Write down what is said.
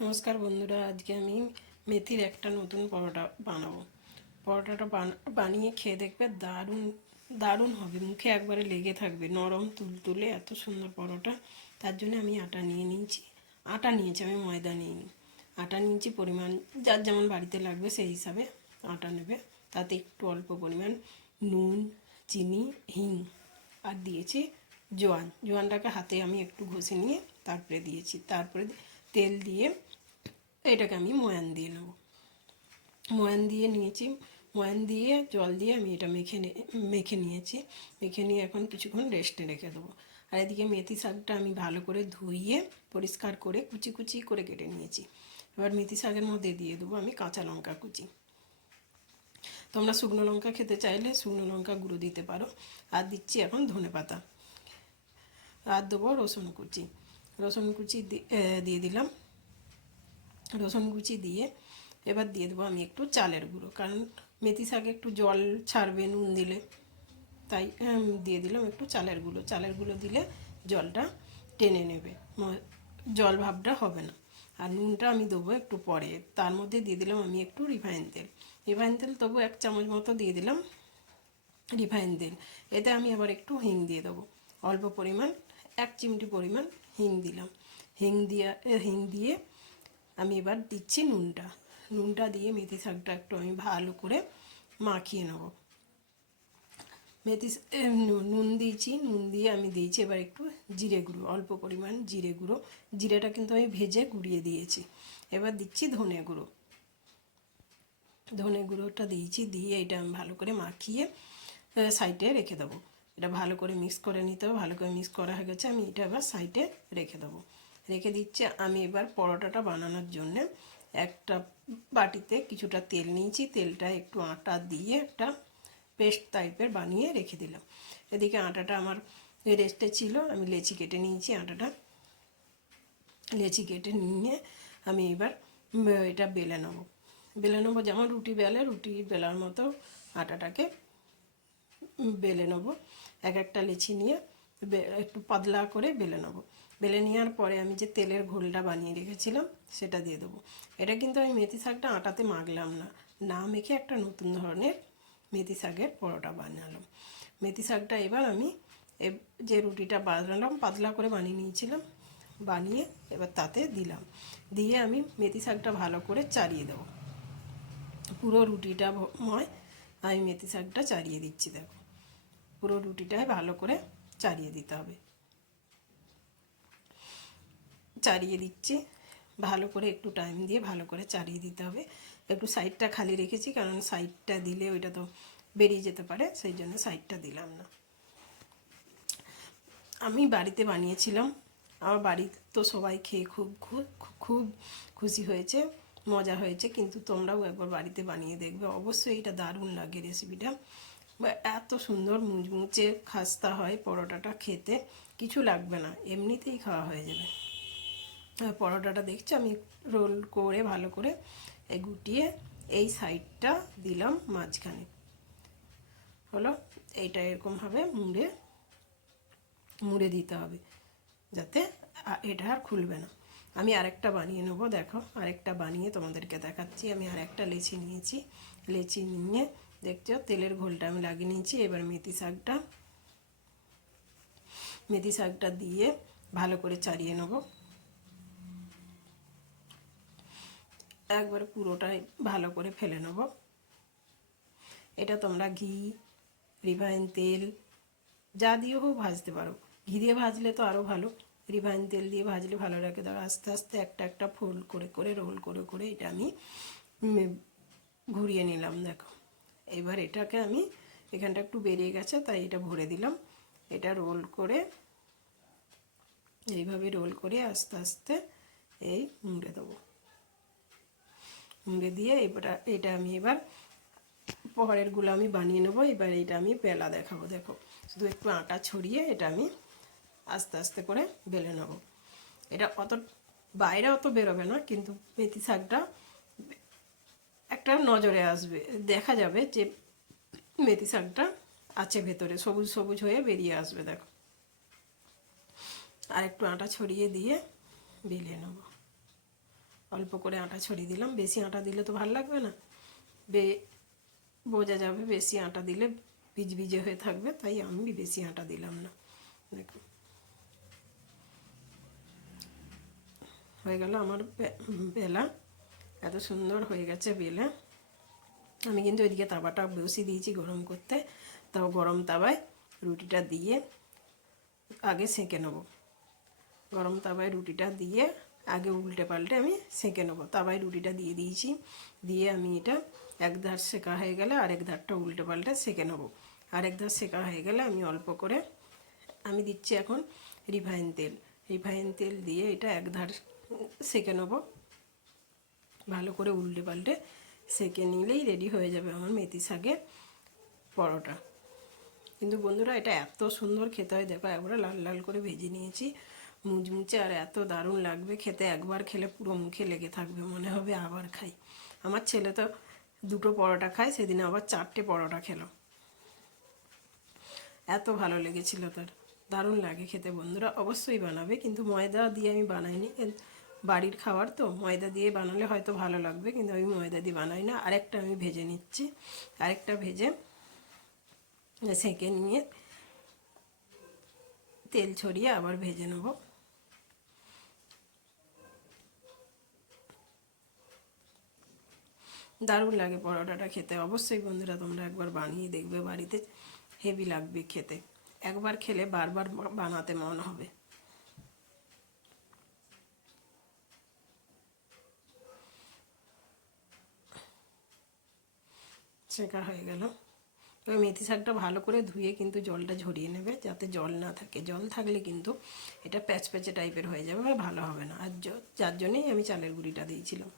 নমস্কার বন্ধুরা, আজকে আমি মেথির একটা নতুন পরোটা বানাবো। পরোটাটা বান- বানিয়ে খেয়ে দেখবে দারুণ দারুণ হবে। মুখে একবারে লেগে থাকবে, নরম তুলতুলে এত সুন্দর পরোটা। তার জন্য আমি আটা নিয়ে নিয়েছি। আটা নিয়েছি, আমি ময়দা নিইনি আটা নিয়েছি, পরিমাণ যার যেমন বাড়িতে লাগবে সেই হিসাবে আটা নেবে। তাতে একটু অল্প পরিমাণ নুন, চিনি, হিং আর দিয়েছি জোয়ান। জোয়ানটাকে হাতে আমি একটু ঘষে নিয়ে তারপরে দিয়েছি। তারপরে তেল দিয়ে এটাকে আমি ময়ান দিয়ে নেব। ময়ান দিয়ে নিয়েছি। ময়ান দিয়ে, জল দিয়ে আমি এটা মেখে মেখে নিয়েছি। মেখে নিয়ে এখন কিছুক্ষণ রেস্টে রেখে দেবো। আর এদিকে মেথি শাকটা আমি ভালো করে ধুইয়ে পরিষ্কার করে কুচি কুচি করে কেটে নিয়েছি। এবার মেথি শাকের মধ্যে দিয়ে দেবো আমি কাঁচা লঙ্কা কুচি। তোমরা শুকনো লঙ্কা খেতে চাইলে শুকনো লঙ্কা গুঁড়ো দিতে পারো। আর দিচ্ছি এখন ধনে পাতা আর দেবো রসুন কুচি। রসুন কুচি দিয়ে দিলাম। রসুন কুচি দিয়ে এবার দিয়ে দেবো আমি একটু চালের গুঁড়ো, কারণ মেথি শাকে একটু জল ছাড়বে, নুন দিলে। তাই দিয়ে দিলাম একটু চালের গুঁড়ো। চালের গুঁড়ো দিলে জলটা টেনে নেবে। জল ভাবটা হবে না। আর নুনটা আমি দেবো একটু পরে। তার মধ্যে দিয়ে দিলাম আমি একটু রিফাইন তেল। রিফাইন তেল তবু এক চামচ মতো দিয়ে দিলাম রিফাইন তেল। এতে আমি আবার একটু হিং দিয়ে দেবো। অল্প পরিমাণ, এক চিমটি পরিমাণ হিং দিলাম হিং দিয়ে হিং দিয়ে আমি এবার দিচ্ছি নুনটা। নুনটা দিয়ে মেথি শাকটা একটু আমি ভালো করে মাখিয়ে নেব। মেথি নুন দিয়েছি, নুন দিয়ে আমি দিয়েছি এবার একটু জিরে গুঁড়ো, অল্প পরিমাণ জিরে গুঁড়ো। জিরেটা কিন্তু আমি ভেজে গুঁড়িয়ে দিয়েছি। এবার দিচ্ছি ধনে গুঁড়ো। ধনে গুঁড়োটা দিয়েছি, দিয়ে এটা আমি ভালো করে মাখিয়ে সাইডে রেখে দেবো। এটা ভালো করে মিক্স করে নিতে হবে, ভালো করে মিক্স করা হয়ে গেছে, আমি এটা এবার সাইডে রেখে দেবো। রেখে দিচ্ছে, আমি এবার পরোটাটা বানানোর জন্যে একটা বাটিতে কিছুটা তেল নিয়েছি, তেলটা একটু আটা দিয়ে একটা পেস্ট টাইপের বানিয়ে রেখে দিলাম। এদিকে আটাটা আমার রেস্টে ছিল, আমি লেচি কেটে নিয়েছি আটাটা। লেচি কেটে নিয়ে আমি এবার এটা বেলে নেব। বেলে নেব যেমন রুটি বেলে, রুটি বেলার মতো আটাটাকে বেলে নেব। এক একটা লেচি নিয়ে একটু পাতলা করে বেলে নেব। বেলে নেওয়ার পরে আমি যে তেলের ঘোলটা বানিয়ে রেখেছিলাম, সেটা দিয়ে দেবো। এটা কিন্তু আমি মেথি শাকটা আটাতে মাখলাম না না মেখে একটা নতুন ধরনের মেথি শাকের পরোটা বানালাম। মেথি শাকটা এবার আমি যে রুটিটা বানালাম, পাতলা করে বানিয়ে নিয়েছিলাম, বানিয়ে এবার তাতে দিলাম। দিয়ে আমি মেথি শাকটা ভালো করে চারিয়ে দেবো। পুরো রুটিটা ময়, আমি মেথি শাকটা চারিয়ে দিচ্ছি, দেখো। পুরো রুটিটায় ভালো করে চারিয়ে দিতে হবে। চারিয়ে দিচ্ছি। ভালো করে একটু টাইম দিয়ে ভালো করে চারিয়ে দিতে হবে। একটু সাইডটা খালি রেখেছি কারণ সাইডটা দিলে ওইটা তো বেরিয়ে যেতে পারে, সেই জন্য সাইডটা দিলাম না। আমি বাড়িতে বানিয়েছিলাম। আমার বাড়িতে তো সবাই খেয়ে খুব খুব খুব খুশি হয়েছে, মজা হয়েছে। কিন্তু তোমরাও একবার বাড়িতে বানিয়ে দেখবে। অবশ্যই এটা দারুণ লাগে রেসিপিটা বা এত সুন্দর মুচমুচে খাস্তা হয় পরোটাটা খেতে, কিছু লাগবে না, এমনিতেই খাওয়া হয়ে যাবে। পরোটাটা দেখছি? আমি রোল করে, ভালো করে গুটিয়ে এই সাইডটা দিলাম মাঝখানে। হলো? এইটা এরকমভাবে মুড়ে মুড়ে দিতে হবে যাতে এটা আর খুলবে না। আমি আরেকটা বানিয়ে নেব, দেখো। আরেকটা বানিয়ে তোমাদেরকে দেখাচ্ছি। আমি আরেকটা লেচি নিয়েছি। লেচি নিয়ে দেখছ তেলের ঘোলটা আমি লাগিয়ে নিয়েছি। এবার মেথি শাকটা মেথি শাকটা দিয়ে ভালো করে চারিয়ে নেব। একবার পুরোটাই ভালো করে ফেলে নেব। এটা তোমরা ঘি, রিফাইন তেল, যা দিয়ে হোক ভাজতে পারো। ঘি দিয়ে ভাজলে তো আরও ভালো। রিফাইন তেল দিয়ে ভাজলে ভালো লাগে। দাও আস্তে আস্তে একটা একটা ফোল্ড করে করে, রোল করে করে এটা আমি ঘুরিয়ে নিলাম, দেখো। এবার এটাকে আমি এখানটা একটু বেরিয়ে গেছে, তাই এটা ভরে দিলাম। এটা রোল করে, এইভাবে রোল করে আস্তে আস্তে এই মুড়ে দেবো। মুড়ে দিয়ে এবার এটা আমি এবার পরেরগুলো আমি বানিয়ে নেব, এবার এটা আমি বেলা দেখাবো, দেখো। শুধু একটু আটা ছড়িয়ে এটা আমি আস্তে আস্তে করে বেলে নেব। এটা অত, বাইরে অত বেরোবে না, কিন্তু মেথি শাকটা একটা নজরে আসবে। দেখা যাবে যে মেথি শাকটা আছে ভেতরে, সবুজ সবুজ হয়ে বেরিয়ে আসবে, দেখো। আর একটু আটা ছড়িয়ে দিয়ে বেলে নেব। অল্প করে আটা ছড়িয়ে দিলাম। বেশি আটা দিলে তো ভালো লাগবে না। বে, বোঝা যাবে বেশি আটা দিলে ভিজ ভিজে হয়ে থাকবে, তাই আমি বেশি আটা দিলাম না। দেখুন হয়ে গেল আমার বেলা। এত সুন্দর হয়ে গেছে বেলে। আমি কিন্তু ওইদিকে তাওয়াটা বসিয়ে দিয়েছি গরম করতে। তাও গরম তাওয়ায় রুটিটা দিয়ে আগে সেঁকে নেব। গরম তাওয়ায় রুটিটা দিয়ে আগে উল্টে পাল্টে আমি সেঁকে নেব। তাওয়ায় রুটিটা দিয়ে দিয়েছি। দিয়ে আমি এটা এক ধার সেকা হয়ে গেলে আরেক ধারটা উল্টে পাল্টে সেঁকে নেব। আরেক ধার সেকা হয়ে গেলে আমি অল্প করে আমি দিচ্ছি এখন রিফাইন তেল। রিফাইন তেল দিয়ে এটা এক ধার সেঁকে নেব। ভালো করে উল্টে পাল্টে সেঁকে নিলেই রেডি হয়ে যাবে আমার মেথি শাকের পরোটা। কিন্তু বন্ধুরা, এটা এত সুন্দর খেতে হয়, দেখো একবারে লাল লাল করে ভেজে নিয়েছি। মুচমুচে আর এত দারুণ লাগবে খেতে, একবার খেলে পুরো মুখে লেগে থাকবে, মনে হবে আবার খাই। আমার ছেলে তো দুটো পরোটা খায়, সেদিন আবার চারটে পরোটা খেলো। এত ভালো লেগেছিল তার। দারুণ লাগে খেতে বন্ধুরা, অবশ্যই বানাবে, কিন্তু ময়দা দিয়ে আমি বানাইনি। বাড়ির খাবার তো ময়দা দিয়ে বানালে হয়তো ভালো লাগবে, কিন্তু আমি ময়দা দিয়ে বানাই না। আরেকটা আমি ভেজে নিচ্ছি। আরেকটা ভেজে সেঁকে নিয়ে তেল ছড়িয়ে আবার ভেজে নেব। দারুণ লাগে পরোটাটা খেতে। অবশ্যই বন্ধুরা তোমরা একবার বানিয়ে দেখবে বাড়িতে। হেভি লাগবে খেতে। একবার খেলে বারবার বানাতে মন হবে। শেখা হয়ে গেল। এবার মেথি শাকটা ভালো করে ধুয়ে কিন্তু জলটা ঝরিয়ে নেবে, যাতে জল না থাকে। জল থাকলে কিন্তু এটা প্যাচ প্যাচে টাইপের হয়ে যাবে ভালো হবে না। আর যার জন্যেই আমি চালের গুঁড়িটা দিয়েছিলাম।